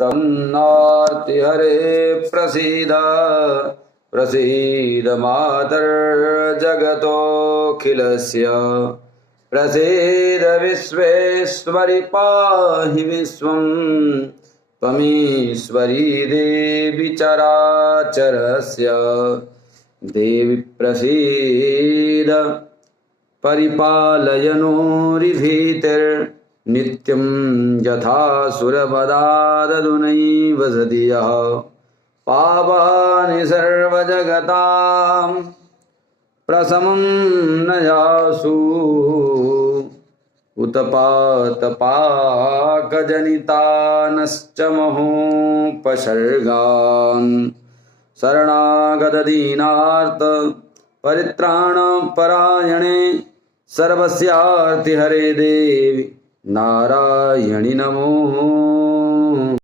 तन्नार्ति हरे प्रसीद प्रसीद मातर्जगतोऽखिलस्य प्रसीद विश्वेश्वरि पाहि विश्वं त्वमीश्वरी देवी चराचरस्य देवी प्रसीद परिपालयनोरिभीतिर्नित्यं यथा सुरवदादधुनैव सदियः पावानि सर्वजगतां प्रशमं न यासु उत्पातपाकजनितानश्च महोपसर्गान् शरणागतदीनार्त परित्राणपरायणे सर्वस्यार्ति हरे देवी नारायणि नमोस्तुते।